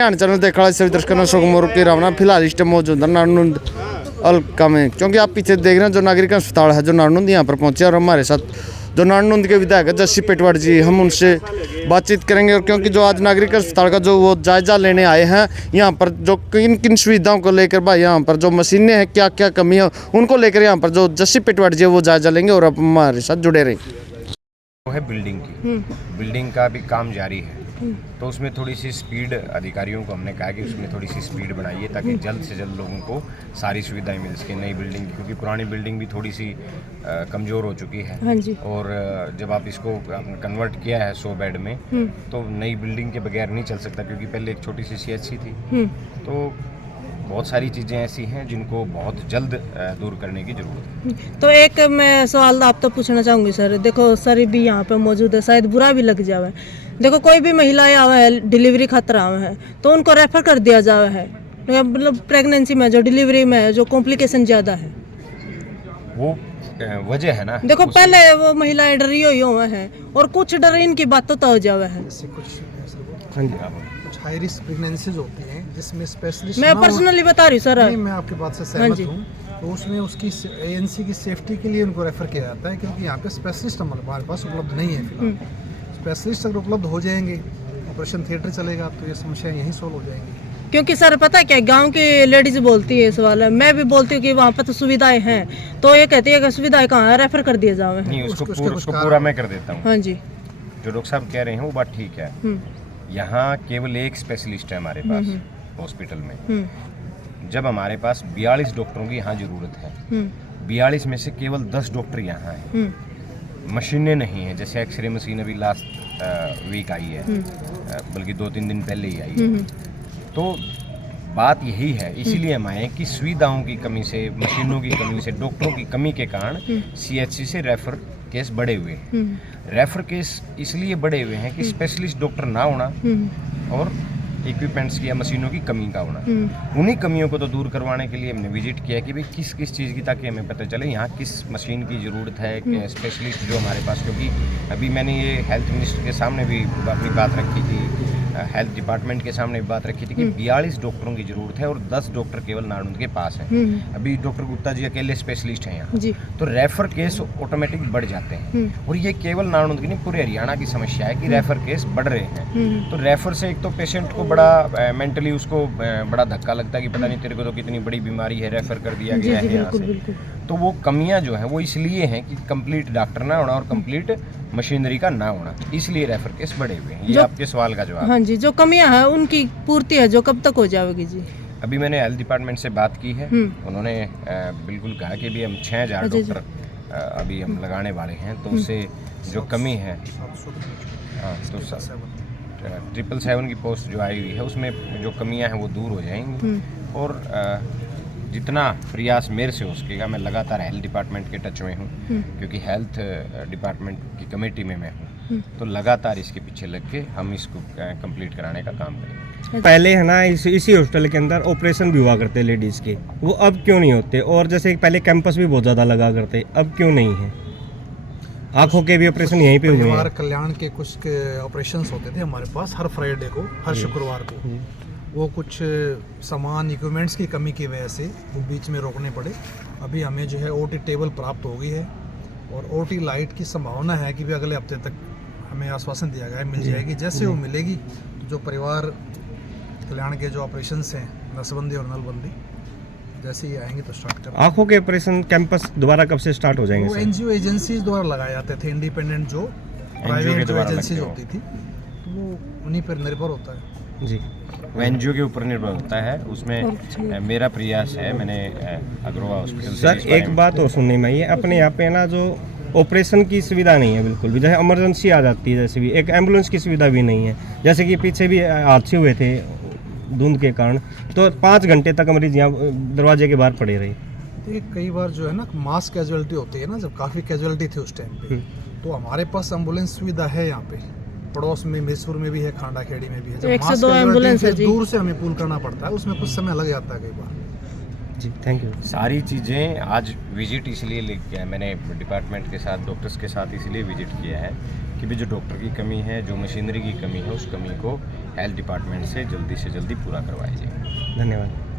Channel देखने वाले सभी दर्शकों सुखमोर की रावना फिलहाल इस टाइम मौजूद है नारनूंद अलका में, क्योंकि आप पीछे देख रहे हैं जो नागरिक अस्पताल है जो नारनूंद यहाँ पर पहुंचे और हमारे साथ जो नारनूंद के विधायक है जस्सी पेटवाड़ जी, हम उनसे बातचीत करेंगे। और क्योंकि जो आज नागरिक अस्पताल का जो वो जायजा लेने आए हैं यहाँ पर, जो किन किन सुविधाओं को लेकर भाई यहाँ पर जो मशीनें हैं क्या क्या कमी है उनको लेकर यहाँ पर जो जस्सी पेटवाड़ जी है वो जायजा लेंगे और अब हमारे साथ जुड़े रहेंगे। वो है बिल्डिंग की, बिल्डिंग का भी काम जारी है, तो उसमें थोड़ी सी स्पीड, अधिकारियों को हमने कहा कि उसमें थोड़ी सी स्पीड बढ़ाइए ताकि जल्द से जल्द लोगों को सारी सुविधाएं मिल सके नई बिल्डिंग की, क्योंकि पुरानी बिल्डिंग भी थोड़ी सी कमज़ोर हो चुकी है। हाँ जी। और जब आप इसको कन्वर्ट किया है 100 बेड में, तो नई बिल्डिंग के बगैर नहीं चल सकता, क्योंकि पहले एक छोटी सी CHC थी। तो बहुत सारी चीज़ें ऐसी हैं जिनको बहुत जल्द दूर करने की ज़रूरत है। तो एक मैं सवाल आप तो पूछना चाहूँगी सर, देखो सर भी यहाँ पे मौजूद है, शायद बुरा भी लग जावे। देखो कोई भी महिलाएं आवे है डिलीवरी खातर आवे है तो उनको रेफर कर दिया जावे है, मतलब प्रेगनेंसी में जो डिलीवरी में जो कॉम्प्लिकेशन ज़्यादा है वो वजह है ना। देखो पहले वो महिलाएं डरी हुई हैं और कुछ डर इनकी बातों तो हो जावे है। कुछ हाई रिस्क प्रेगनेंसीज होती हैं जिसमें स्पेशलिस्ट, मैं पर्सनली बता रही हूँ सर। नहीं, मैं आपकी बात से सहमत हूँ। तो उसमें उसकी ANC की सेफ्टी के लिए उनको रेफर किया जाता है, क्योंकि यहाँ पे स्पेशलिस्ट हमारे पास उपलब्ध नहीं है फिलहाल। स्पेशलिस्ट अगर उपलब्ध हो जाएंगे, ऑपरेशन थिएटर चलेगा, तो ये समस्या यहीं सोल्व हो जाएंगी। क्योंकि सर पता है क्या, गांव की लेडीज बोलती है इस वाला, मैं भी बोलती हूँ कि वहाँ पर तो सुविधाएं हैं, तो ये कहती है कि सुविधाएं कहाँ है, रेफर कर दिया जावे। नहीं, उसको पूरा मैं कर देता हूँ। हाँ जी, जो डॉक्टर साहब कह रहे हैं वो बात ठीक है। यहाँ केवल एक स्पेशलिस्ट है हमारे पास हॉस्पिटल में, जब हमारे पास 42 डॉक्टरों की यहाँ जरूरत है, 42 में से केवल 10 डॉक्टर यहाँ हैं। मशीनें नहीं हैं, जैसे एक्सरे मशीन अभी लास्ट वीक आई है, बल्कि 2-3 दिन पहले ही आई है। तो बात यही है, इसीलिए हम आए कि सुविधाओं की कमी से, मशीनों की कमी से, डॉक्टरों की कमी के कारण CHC से रेफर केस बढ़े हुए हैं। रेफर केस इसलिए बढ़े हुए हैं कि स्पेशलिस्ट डॉक्टर ना होना और इक्विपमेंट्स की या मशीनों की कमी का होना। उन्हीं कमियों को तो दूर करवाने के लिए हमने विजिट किया कि भाई किस किस चीज़ की, ताकि हमें पता चले यहाँ किस मशीन की ज़रूरत है, स्पेशलिस्ट जो हमारे पास। क्योंकि अभी मैंने ये हेल्थ मिनिस्टर के सामने भी अपनी बात रखी थी, हेल्थ डिपार्टमेंट के सामने भी बात रखी थी कि 42 डॉक्टरों की ज़रूरत है और 10 डॉक्टर केवल नारनूंद के पास हैं। अभी डॉक्टर गुप्ता जी अकेले स्पेशलिस्ट हैं यहाँ, तो रेफर केस ऑटोमेटिक बढ़ जाते हैं। और ये केवल नारनूंद की नहीं, पूरे हरियाणा की समस्या है कि रेफर केस बढ़ रहे हैं। तो रेफर से एक तो पेशेंट को बड़ा मेंटली उसको बड़ा धक्का लगता है कि पता नहीं तेरे को तो कितनी बड़ी बीमारी है, रेफर कर दिया गया है यहाँ से। तो वो कमियाँ जो हैं वो इसलिए हैं कि कंप्लीट डॉक्टर ना होना और कंप्लीट मशीनरी का ना होना, इसलिए रेफर केस बढ़े हुए हैं। ये आपके सवाल का जवाब। हाँ जी, जो कमियां हैं उनकी पूर्ति है जो कब तक हो जाएगी जी? अभी मैंने हेल्थ डिपार्टमेंट से बात की है, उन्होंने बिल्कुल कहा कि भी हम 6000 डॉक्टर अभी हम लगाने वाले हैं, तो उससे जो कमी है, हाँ, तो 777 की पोस्ट जो आई हुई है उसमें जो कमियां हैं वो दूर हो जाएंगी। और जितना प्रयास मेरे से हो सकेगा, मैं लगातार हेल्थ डिपार्टमेंट के टच में हूँ, क्योंकि हेल्थ डिपार्टमेंट की कमेटी में मैं हूँ, तो लगातार इसके पीछे लग के हम इसको कंप्लीट कराने का काम करेंगे। पहले है ना इसी हॉस्टल के अंदर ऑपरेशन भी हुआ करते लेडीज़ के, वो अब क्यों नहीं होते? और जैसे पहले कैंपस भी बहुत ज़्यादा लगा करते, अब क्यों नहीं है? आँखों के भी ऑपरेशन यहीं पे हुए हैं। परिवार कल्याण के कुछ ऑपरेशंस होते थे हमारे पास हर फ्राइडे को, हर शुक्रवार को। वो कुछ सामान इक्विपमेंट्स की कमी की वजह से वो बीच में रोकने पड़े। अभी हमें जो है OT टेबल प्राप्त हो गई है और OT लाइट की संभावना है कि भी अगले हफ्ते तक हमें आश्वासन दिया गया है, मिल जाएगी। जैसे वो मिलेगी तो जो परिवार कल्याण के जो ऑपरेशंस हैं, नसबंदी और नलबंदी, जैसे ही आएंगे तो स्टार्ट करेंगे। आँखों के ऑपरेशन कैंपस दोबारा कब से स्टार्ट हो जाएंगे? वो NGO एजेंसीज द्वारा लगाए जाते थे, इंडिपेंडेंट जो प्राइवेट जो एजेंसीज होती थी, तो वो उन्हीं पर निर्भर होता है जी। वो NGO के ऊपर निर्भर होता है। उसमें मेरा प्रयास है, मैंने अग्रवा हॉस्पिटल से सर एक बात और सुनने में आई है, अपने यहाँ पे ना जो ऑपरेशन की सुविधा नहीं है बिल्कुल भी, जैसे इमरजेंसी आ जाती है, जैसे भी एक एम्बुलेंस की सुविधा भी नहीं है। जैसे कि पीछे भी हादसे हुए थे धुंध के कारण, तो 5 घंटे तक मरीज यहाँ दरवाजे के बाहर पड़े रहे। कई बार जो है ना मास कैजुअलिटी होती है ना, जब काफ़ी कैजुअलिटी थी उस टाइम पे, तो हमारे पास एम्बुलेंस सुविधा है यहाँ पे, पड़ोस में मैसूर में भी है, खांडा खेड़ी में भी है। जब 102 एम्बुलेंस है जी। दूर से हमें पुल करना पड़ता है, उसमें कुछ समय लग जाता है कई बार। जी थैंक यू। सारी चीज़ें आज विजिट इसलिए लेके आए, मैंने डिपार्टमेंट के साथ, डॉक्टर्स के साथ इसलिए विजिट किया है कि भी जो डॉक्टर की कमी है, जो मशीनरी की कमी है, उस कमी को हेल्थ डिपार्टमेंट से जल्दी पूरा करवाया जाए। धन्यवाद।